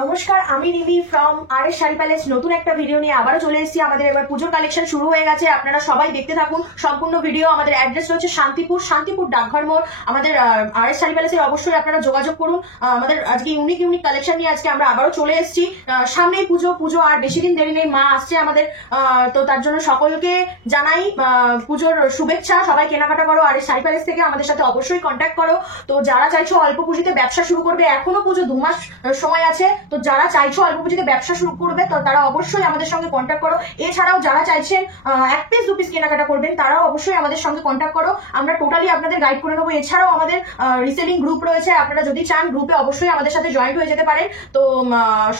নমস্কার, আমি Rimi from R sari palace. নতুন একটা ভিডিও নিয়ে আবারও চলে এসেছি। আমাদের এবার পুজোর কালেকশন শুরু হয়ে গেছে, আপনারা সবাই দেখতে থাকুন সম্পূর্ণ ভিডিও। আমাদের অ্যাড্রেস রয়েছে শান্তিপুর ডাকঘর মোড়। আমাদের আর শাড়ি প্যালেসে অবশ্যই আপনারা যোগাযোগ করুন। আমাদের আজকে ইউনিক কালেকশন নিয়ে আজকে আমরা আবারও চলে এসেছি। সামনেই পুজো আর বেশি দিন দেরি নেই, মা আসছে আমাদের। তো তার জন্য সকলকে জানাই পুজোর শুভেচ্ছা। সবাই কেনাকাটা করো আর শাড়ি প্যালেস থেকে, আমাদের সাথে অবশ্যই কন্ট্যাক্ট করো। তো যারা চাইছো অল্প পুঁজিতে ব্যবসা শুরু করবে, এখনো পুজো 2 মাস সময় আছে, তো যারা চাইছো অল্প পুঁজিতে ব্যবসা শুরু করবে তো তারা অবশ্যই আমাদের সঙ্গে কন্ট্যাক্ট করো। এছাড়াও যারা চাইছেন 1 পিস 2 পিস কেনাকাটা করবেন, তারাও অবশ্যই আমাদের সঙ্গে কন্ট্যাক্ট করো, আমরা টোটালি আপনাদের গাইড করে নেবো। এছাড়াও আমাদের রিসেলিং গ্রুপ রয়েছে, আপনারা যদি চান গ্রুপে অবশ্যই আমাদের সাথে জয়েন্ট হয়ে যেতে পারেন। তো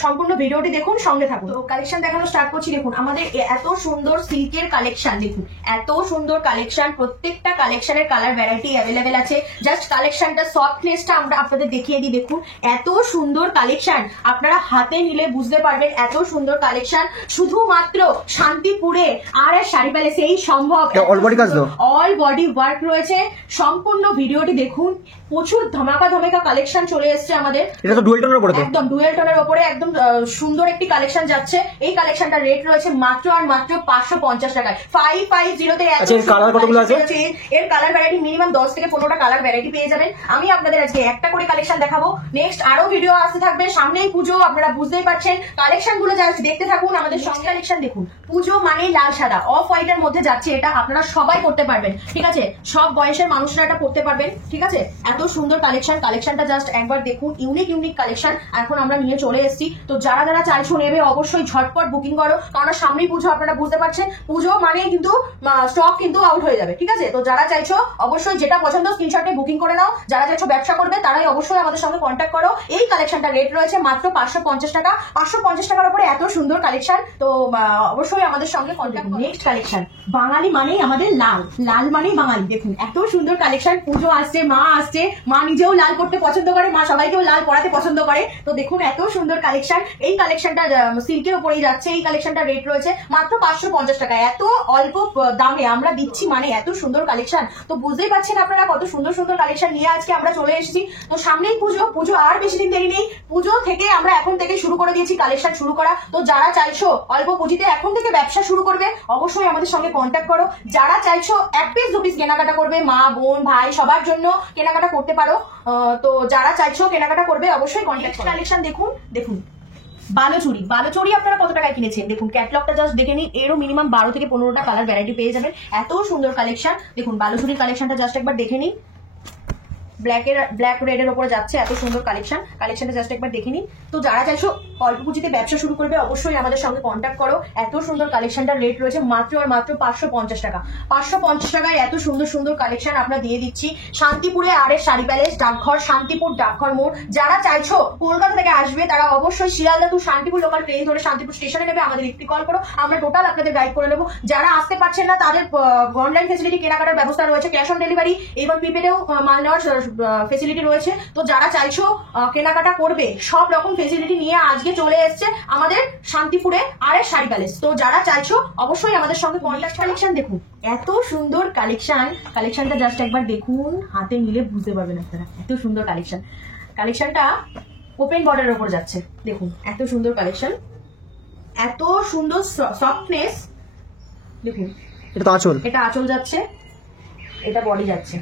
সম্পূর্ণ ভিডিওটি দেখুন, সঙ্গে থাকুন। তো কালেকশন দেখানো স্টার্ট করছি। দেখুন আমাদের এত সুন্দর সিল্কের কালেকশন, দেখুন এত সুন্দর কালেকশন, প্রত্যেকটা কালেকশনের কালার ভ্যারাইটি অ্যাভেলেবেল আছে। জাস্ট কালেকশনটা সফটনেসটা আমরা আপনাদের দেখিয়ে দিই। দেখুন এত সুন্দর কালেকশন, আপনারা হাতে নিলে বুঝতে পারবেন এত সুন্দর কালেকশন শুধুমাত্র শান্তিপুরে আর শাড়ি প্যালেসে এই সম্ভব। অল বডি ওয়ার্ক রয়েছে, সম্পূর্ণ ভিডিওটি দেখুন। প্রচুর ধামাকা কালেকশন চলে এসেছে আমাদের। এটা তো ডুয়াল টোনের উপরে, একদম ডুয়াল টোনের উপরে একদম সুন্দর একটি কালেকশন যাচ্ছে। এই কালেকশনটা রেট রয়েছে মাত্র আর মাত্র 550 টাকায়। 550 তে কালার কতগুলো আছে? এর কালার ভ্যারাইটি মিনিমাম 10 থেকে 15টা কালার ভ্যারাইটি পেয়ে যাবেন। আমি আপনাদের আজকে একটা করে কালেকশন দেখাবো, নেক্সট আরো ভিডিও আসতে থাকবে। সামনেই পুজো, আপনারা বুঝতেই পারছেন। কালেকশন গুলো জাস্ট দেখতে থাকুন। আমাদের সঙ্গে কালেকশন দেখুন। পুজো মানে লাল সাদা অফ হোয়াইট এর মধ্যে যাচ্ছে, এটা আপনারা সবাই করতে পারবেন, ঠিক আছে? সব বয়সের মানুষরা এটা করতে পারবেন, ঠিক আছে? এত সুন্দর কালেকশনটা জাস্ট একবার দেখুন। ইউনিক কালেকশন এখন আমরা নিয়ে চলে এসেছি। তো যারা চাইছো নেবে অবশ্যই ঝটপট বুকিং করো, কারণ সামনেই পুজো, আপনারা বুঝতে পারছেন। পুজো মানে কিন্তু স্টক কিন্তু আউট হয়ে যাবে, ঠিক আছে? তো যারা চাইছো অবশ্যই যেটা পছন্দ স্ক্রিনশটে বুকিং করে নাও। যারা চাইছো ব্যবসা করবে তারাই অবশ্যই আমাদের সঙ্গে কন্ট্যাক্ট করো। এই কালেকশনটা রেট রয়েছে মাত্র 550 টাকা। 550 টাকার উপরে এত সুন্দর কালেকশন, তো অবশ্যই আমাদের সঙ্গে কন্ট্যাক্ট করুন। নেক্সট কালেকশন, বাঙালি মানেই আমাদের লাল মানেই বাঙালি। দেখুন এত সুন্দর কালেকশন। পুজো আসছে, মা আসছে, মা নিজেও লাল করতে পছন্দ করে, মা সবাইকেও লাল পরাতে পছন্দ করে। তো দেখুন এত সুন্দর কালেকশন। এই কালেকশনটা সিল্কের উপরেই যাচ্ছে। এই কালেকশনটা রেট রয়েছে মাত্র 550 টাকা। এত অল্প দামে আমরা দিচ্ছি মানে এত সুন্দর কালেকশন। তো বুঝতেই পারছেন আপনারা কত সুন্দর কালেকশন নিয়ে আজকে আমরা চলে এসেছি। তো সামনেই পুজো আর বেশি দিন দেরি নেই। পুজো থেকে আমরা এখন থেকে শুরু করে দিয়েছি কালেকশন শুরু করা। তো যারা চাইছো অল্প পুঁজিতে এখন থেকে ব্যবসা শুরু করবে, অবশ্যই আমাদের সঙ্গে কন্ট্যাক্ট করো। যারা চাইছো 1 পিস 2 পিস কেনাকাটা করবে, মা বোন ভাই সবার জন্য কেনাকাটা করতে পারো। তো যারা চাইছো কেনাকাটা করবে অবশ্যই কন্ট্যাক্ট করো। কালেকশন দেখুন বালোচুরি আপনারা কত টাকায় কিনেছেন দেখুন। ক্যাটলগটা জাস্ট দেখে নিন, এরও মিনিমাম 12 থেকে 15টা কালার ভ্যারাইটি পেয়ে যাবেন। এত সুন্দর কালেকশন দেখুন। বালোচুরির কালেকশনটা জাস্ট একবার দেখে নিন। ব্ল্যাক রেড এর উপরে যাচ্ছে, এত সুন্দর কালেকশনটা জাস্ট একবার দেখে নিন। তো যারা চাইছো অল্প পুঁজিতে ব্যবসা শুরু করবে অবশ্যই আমাদের সঙ্গে কন্ট্যাক্ট করো। এত সুন্দর কালেকশনটার রেট রয়েছে মাত্র আর মাত্র 550 টাকা। 550 টাকায় এত সুন্দর কালেকশন আমরা দিয়ে দিচ্ছি শান্তিপুরে আর শাড়ি প্যালেস, ডাকঘর, শান্তিপুর ডাকঘর মোড়। যারা চাইছো কলকাতা থেকে আসবে তারা অবশ্যই Sealdah to Shantipur local train ধরে শান্তিপুর স্টেশনে নেবে, আমাদের একটি কল করো, আমরা টোটাল আপনাদের গাইড করে নেবো। যারা আসতে পারছেন না তাদের অনলাইন ফেসিলিটি কেনাকাটার ব্যবস্থা রয়েছে, ক্যাশ অন ডেলিভারি এবং প্রিপেডেও মাল নেওয়ার ফেসিলিটি রয়েছে। তো যারা চাইছো কেনাকাটা করবে সব রকম ফেসিলিটি নিয়ে আজকে চলে এসছে আমাদের শান্তিপুরে আর শাড়ি প্যালেস। তো যারা চাইছো অবশ্যই আমাদের সঙ্গে কন্ট্যাক্ট। কালেকশন দেখুন এত সুন্দর কালেকশনটা জাস্ট একবার দেখুন, হাতে নিলে বুঝতে পারবেন আপনারা। এত সুন্দর কালেকশনটা ওপেন বর্ডারের উপর যাচ্ছে। দেখুন এত সুন্দর কালেকশন, এত সুন্দর সফটনেস। দেখুন এটা আঁচল যাচ্ছে, এটা বডি যাচ্ছে।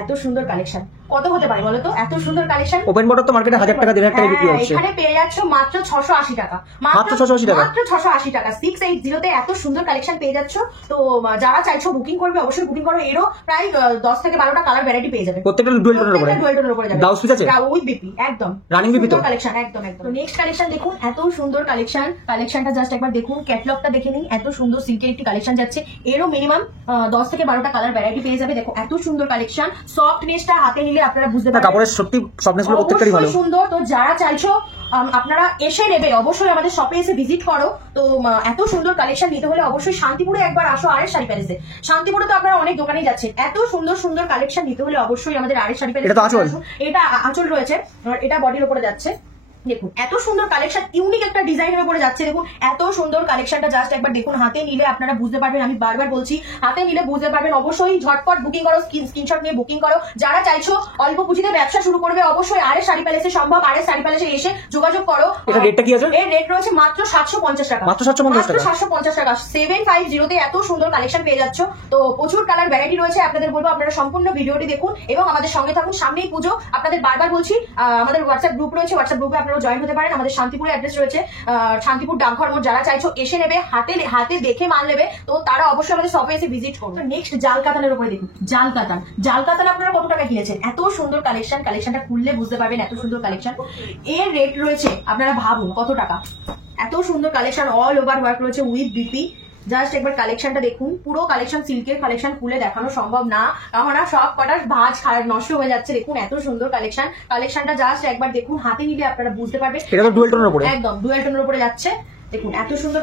এত সুন্দর কালেকশন কত হতে পারে বলো তো? এত সুন্দর কালেকশন। ওপেন বর্ডার তো মার্কেটে 1000 টাকা 1500 টাকা বিক্রি হচ্ছে, এখানে পেয়ে যাচ্ছ মাত্র 680 টাকা। মাত্র 680 টাকা। 680 তে এত সুন্দর কালেকশন পেয়ে যাচ্ছ। তো যারা চাইছো বুকিং করবে অবশ্যই বুকিং করো। এরও প্রায় 10 থেকে 12টা কালার ভ্যারাইটি পেয়ে যাবে। প্রত্যেকটা ডুয়াল টোনের উপরে যাবে। ব্লাউজ পিস আছে উইথ বিপি, একদম রানিং বিপি তো কালেকশন, একদম। তো নেক্সট কালেকশন দেখুন এত সুন্দর কালেকশনটা জাস্ট একবার দেখুন। ক্যাটলগটা দেখে নিন। এত সুন্দর সিল্কের একটি কালেকশন যাচ্ছে, এরও মিনিমাম 10 থেকে 12টা কালার ভ্যারাইটি পেয়ে যাবে। দেখো এত সুন্দর কালেকশন, সফটনেসটা হাতে নিলে আপনারা বুঝতে পারবেন। কাপড়ের সত্যি সফটনেসগুলো প্রত্যেকটাই ভালো, সুন্দর। তো যারা চাইছো আপনারা এসে নেবে অবশ্যই আমাদের শপে এসে ভিজিট করো। তো এত সুন্দর কালেকশন নিতে হলে অবশ্যই শান্তিপুরে একবার আসো আর শাড়ি প্যালেসে। শান্তিপুরে তো আপনারা অনেক দোকানেই যাচ্ছেন, এত সুন্দর কালেকশন নিতে হলে অবশ্যই আমাদের আর শাড়ি প্যালেসে। এটা আঁচল রয়েছে, এটা বডির উপরে যাচ্ছে। দেখুন এত সুন্দর কালেকশন, ইউনিক একটা ডিজাইনের উপরে যাচ্ছে। দেখুন এত সুন্দর কালেকশনটা, জাস্ট একবার দেখুন। হাতে নিলে আপনারা বুঝতে পারবেন, আমি বারবার বলছি হাতে নিলে বুঝতে পারবেন। অবশ্যই ঝটপট বুকিং করো, স্ক্রিনশট নিয়ে বুকিং করো। যারা চাইছো অল্প পুঁজিতে ব্যবসা শুরু করবে, অবশ্যই আরএস শাড়ি প্যালেসে সম্ভব। আরএস শাড়ি প্যালেসে এসে যোগাযোগ করো। এটা রেটটা কি আছে? এর রেট রয়েছে মাত্র 750 টাকা। মাত্র 750 টাকা। 750 তে এত সুন্দর কালেকশন পেয়ে যাচ্ছ। তো প্রচুর কালার ভ্যারাইটি রয়েছে। আপনাদের বলবো আপনারা সম্পূর্ণ ভিডিওটি দেখুন এবং আমাদের সঙ্গে থাকুন। সামনেই পুজো, আপনাদের বারবার বলছি আমাদের হোয়াটসঅ্যাপ গ্রুপ রয়েছে, হোয়াটসঅ্যাপ গ্রুপে আপনারা জয়েন হতে পারেন। আমাদের শান্তিপুরে অ্যাড্রেস রয়েছে, শান্তিপুর ডাকঘর মোড়। যারা চাইছো এসে নেবে, হাতে দেখে মাল নেবে, তো তারা অবশ্যই আমাদের শপে এসে ভিজিট করুন। নেক্সট জাল কাতানের উপরে দেখুন, জাল কাতান আপনারা কত টাকা কিনেছেন? এত সুন্দর কালেকশনটা খুললে বুঝতে পারবেন এত সুন্দর কালেকশন। এর রেট রয়েছে আপনারা ভাবুন কত টাকা। এত সুন্দর কালেকশন, অল ওভার ওয়ার্ক রয়েছে উইথ বিপি। জাস্ট একবার কালেকশনটা দেখুন। পুরো কালেকশন সিল্কের কালেকশন, খুলে দেখানো সম্ভব না, কারণ সব কটার ভাঁজ নষ্ট হয়ে যাচ্ছে। দেখুন এত সুন্দর কালেকশনটা জাস্ট একবার দেখুন। হাতে নিলে আপনারা বুঝতে পারবেন। এটা তো ডুয়াল টোনের উপরে, একদম ডুয়াল টোনের উপরে যাচ্ছে। দেখুন এত সুন্দর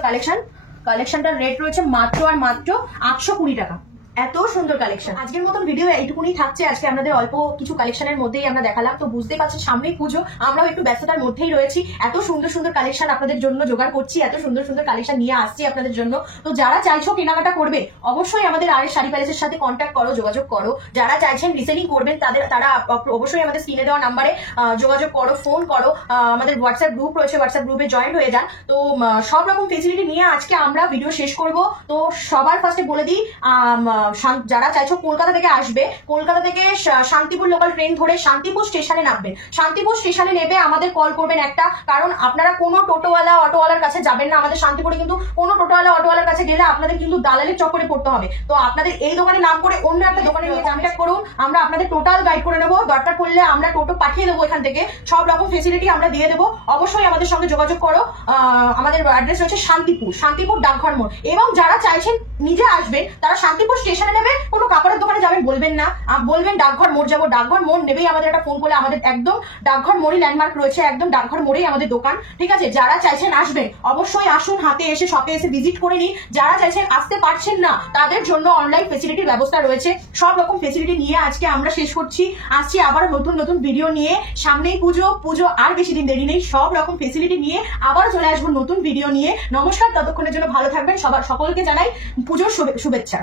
কালেকশনটার রেট রয়েছে মাত্র 820 টাকা। এত সুন্দর কালেকশন। আজকের মতন ভিডিও এইটুকুনি থাকছে। আজকে আমাদের অল্প কিছু কালেকশনের মধ্যেই আমরা দেখালাম। তো বুঝতে পারছেন সামনেই পুজো, আমরাও একটু ব্যস্ততার মধ্যেই রয়েছি। এত সুন্দর কালেকশন আপনাদের জন্য জোগাড় করছি, এত সুন্দর কালেকশন নিয়ে আসছি আপনাদের জন্য। তো যারা চাইছো কেনাকাটা করবে, অবশ্যই আমাদের আরএস শাড়ি প্যালেসের সাথে কন্ট্যাক্ট করো, যোগাযোগ করো। যারা চাইছেন রিসেলিং করবেন তারা অবশ্যই আমাদের স্ক্রিনে দেওয়া নাম্বারে যোগাযোগ করো, ফোন করো। আমাদের হোয়াটসঅ্যাপ গ্রুপ রয়েছে, হোয়াটসঅ্যাপ গ্রুপে জয়েন হয়ে যান। তো সব রকম ফেসিলিটি নিয়ে আজকে আমরা ভিডিও শেষ করব। তো সবার ফার্স্টে বলে দিই, যারা চাইছো কলকাতা থেকে আসবে, কলকাতা থেকে শান্তিপুর লোকাল ট্রেন ধরে শান্তিপুর স্টেশনে নামবেন। শান্তিপুর স্টেশনে নেবে আমাদের কল করবেন একটা, কারণ আপনারা কোনো টোটোওয়ালা অটোওয়ালার কাছে যাবেন না। আমাদের শান্তিপুরে কিন্তু কোনো টোটোওয়ালা অটোওয়ালার কাছে গেলে আপনাদের কিন্তু দালালের চক্করে পড়তে হবে। তো আপনাদের এই দোকানে নাম করে অন্য একটা দোকানে নিয়ে কন্ট্যাক্ট করুন, আমরা আপনাদের টোটাল গাইড করে নেবো। দরকার পড়লে আমরা টোটো পাঠিয়ে দেবো, এখান থেকে সব রকম ফেসিলিটি আমরা দিয়ে দেবো। অবশ্যই আমাদের সঙ্গে যোগাযোগ করো। আমাদের অ্যাড্রেস রয়েছে শান্তিপুর ডাকঘর মোড়। এবং যারা চাইছেন নিজে আসবেন, তারা শান্তিপুর স্টেশনে নেবে, কোনো কাপড়ের দোকানে যাবেন বলবেন না, বলবেন ডাকঘর মোড় যাবো। ডাকঘর মোড় নেবেই আমাদের একটা ফোন করলে, আমাদের একদম ডাকঘর মোড়ই ল্যান্ডমার্ক রয়েছে, একদম ডাকঘর মোড়েই আমাদের দোকান। ঠিক আছে, যারা চাইছেন আসবেন অবশ্যই আসুন, হাতে এসে শপে এসে ভিজিট করে নিন। যারা চাইছেন আসতে পারছেন না, তাদের জন্য অনলাইন ফেসিলিটির ব্যবস্থা রয়েছে। সব রকম ফেসিলিটি নিয়ে আজকে আমরা শেষ করছি। আসছি আবার নতুন ভিডিও নিয়ে। সামনেই পুজো আর বেশি দিন দেরি নেই। সব রকম ফেসিলিটি নিয়ে আবার চলে আসবো নতুন ভিডিও নিয়ে। নমস্কার, ততক্ষণের জন্য ভালো থাকবেন। সকলকে জানাই পুজোর শুভেচ্ছা।